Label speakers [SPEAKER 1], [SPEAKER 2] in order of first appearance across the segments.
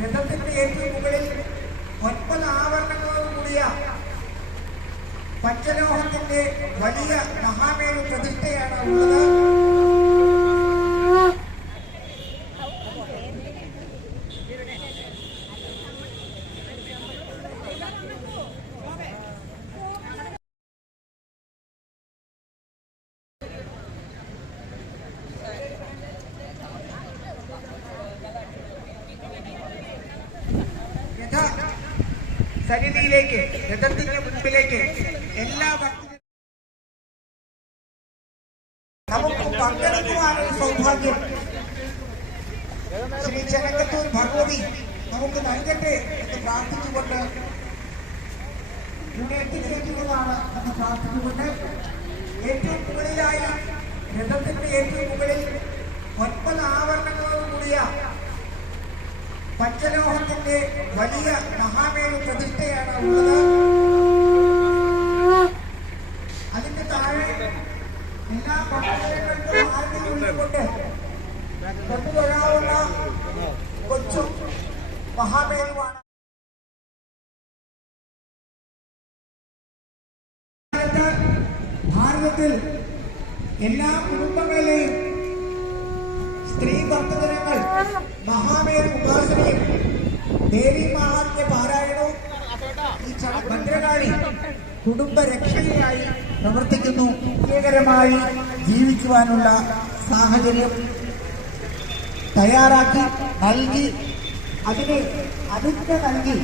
[SPEAKER 1] രഥത്തിന്റെ ഏറ്റവും മുകളിൽ ഒൻപത് ആവരണങ്ങളോട് കൂടിയ പഞ്ചലോഹത്തിന്റെ വലിയ മഹാമേരു പ്രതിഷ്ഠയാണ് ഉള്ളത്. സന്നിധിയിലേക്ക് രഥത്തിന്റെ മുൻപിലേക്ക് എല്ലാ നമുക്ക് പങ്കെടുക്കുവാനുള്ള സൗഭാഗ്യം. ശ്രീ ചെനക്കത്തൂർ ഭഗവതി നമുക്ക് നൽകട്ടെ എന്ന് പ്രാർത്ഥിച്ചുകൊണ്ട് ഇവിടെ എത്തിച്ചേരുന്നതാണ് എന്ന് പ്രാർത്ഥിച്ചുകൊണ്ട് ഏറ്റവും മുകളിലായി രഥത്തിന്റെ ഏറ്റവും മുകളിൽ ഒൻപത് ആവരണങ്ങളോട് കൂടിയ പഞ്ചലോഹത്തിന്റെ വലിയ മഹാമേരു പ്രതിഷ്ഠയാണ് ഉള്ളത്. അതിന്റെ താഴെ എല്ലാ ഭക്തജനങ്ങൾക്കും ആദ്യം ഉൾക്കൊണ്ട് കൊണ്ടുതൊഴാവുന്ന കൊച്ചു മഹാമേരുവാണ്. ഭാരതത്തിൽ എല്ലാ കുടുംബങ്ങളിലെയും സ്ത്രീ ഭക്തജനങ്ങൾ മഹാമേരു ഉപാസനയും ദേവി മഹാത്മ്യ പാരായണവും ഈ കുടുംബ ഭദ്രകാളി കുടുംബരക്ഷകയായി പ്രവർത്തിക്കുന്നു. വിജയകരമായി ജീവിക്കുവാനുള്ള സാഹചര്യം തയ്യാറാക്കി നൽകി അതിനെ അതിന് നൽകി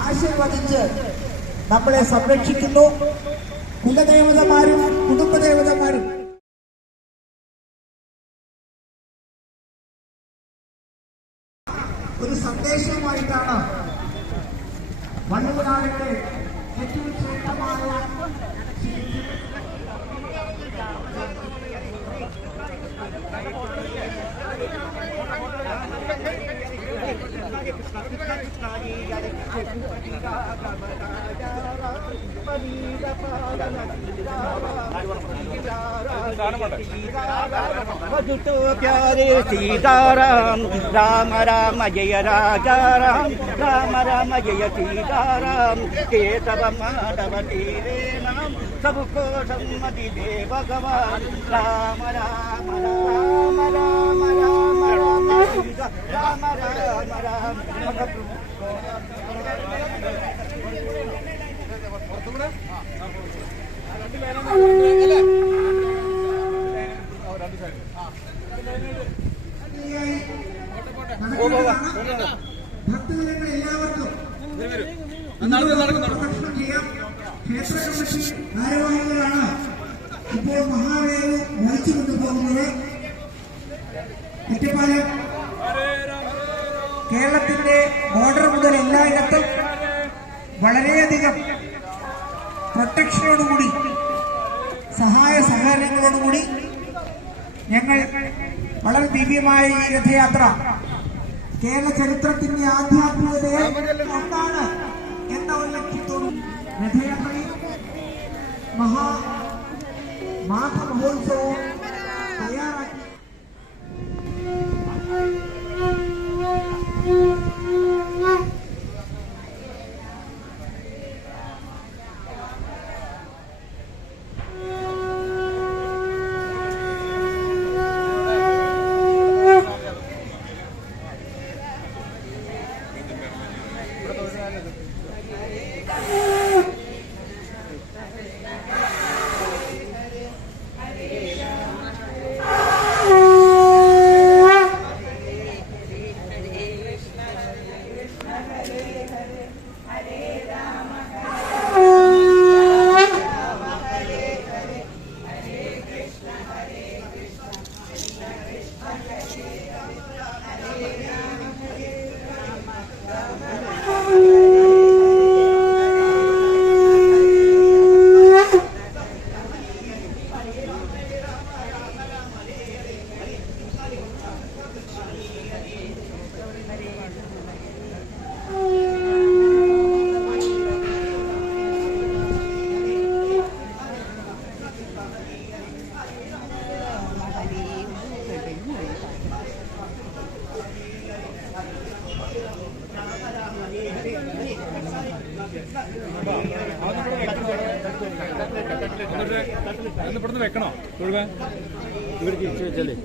[SPEAKER 1] ആശീർവദിച്ച് നമ്മളെ സംരക്ഷിക്കുന്നു. കുലദേവതമാരും കുടുംബദേവതമാരും ഒരു സന്ദേശവുമായിട്ടാണ് വള്ളുവനാടിന്റെ ഏറ്റവും ശ്രേഷ്ഠമായ
[SPEAKER 2] మధుతో ప్యారే సీతారాం రామ రామ జయ రాజా రామ రామ రామ జయ సీతారాం కేశవ మాధవ తీరే నాం సబుకో సమ్మతి దే భగవాన్ రామ రామ రామ రామ రామ రామ రామ రామ రామ రామ राम
[SPEAKER 1] ഭക്തജനങ്ങൾ എല്ലാവർക്കും പ്രദക്ഷിണം ചെയ്യാം ക്ഷേത്ര കമ്മിറ്റി ഭാരവാഹികളാണ് ഇപ്പോൾ മഹാവേവ് വഹിച്ചു കൊണ്ടുപോകുന്നത്. ഒറ്റപ്പാലം കേരളത്തിന്റെ ബോർഡർ മുതൽ എല്ലായിടത്തും വളരെയധികം പ്രൊട്ടക്ഷനോടുകൂടി സഹായ സഹകരണങ്ങളോടുകൂടി ഞങ്ങൾ വളരെ ദിവ്യമായ ഈ രഥയാത്ര കേരള ചരിത്രത്തിന്റെ ആധ്യാത്മികതയെ
[SPEAKER 2] അതൊന്ന് ഇവിടുന്ന് വെക്കണോ മുഴുവൻ ഇവിടെ തിരിച്ചു വെച്ചല്ലേ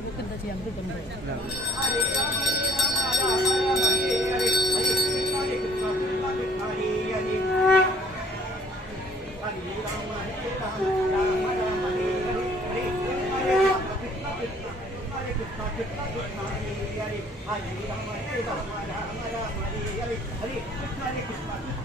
[SPEAKER 3] ഹരേ കൃഷ്ണ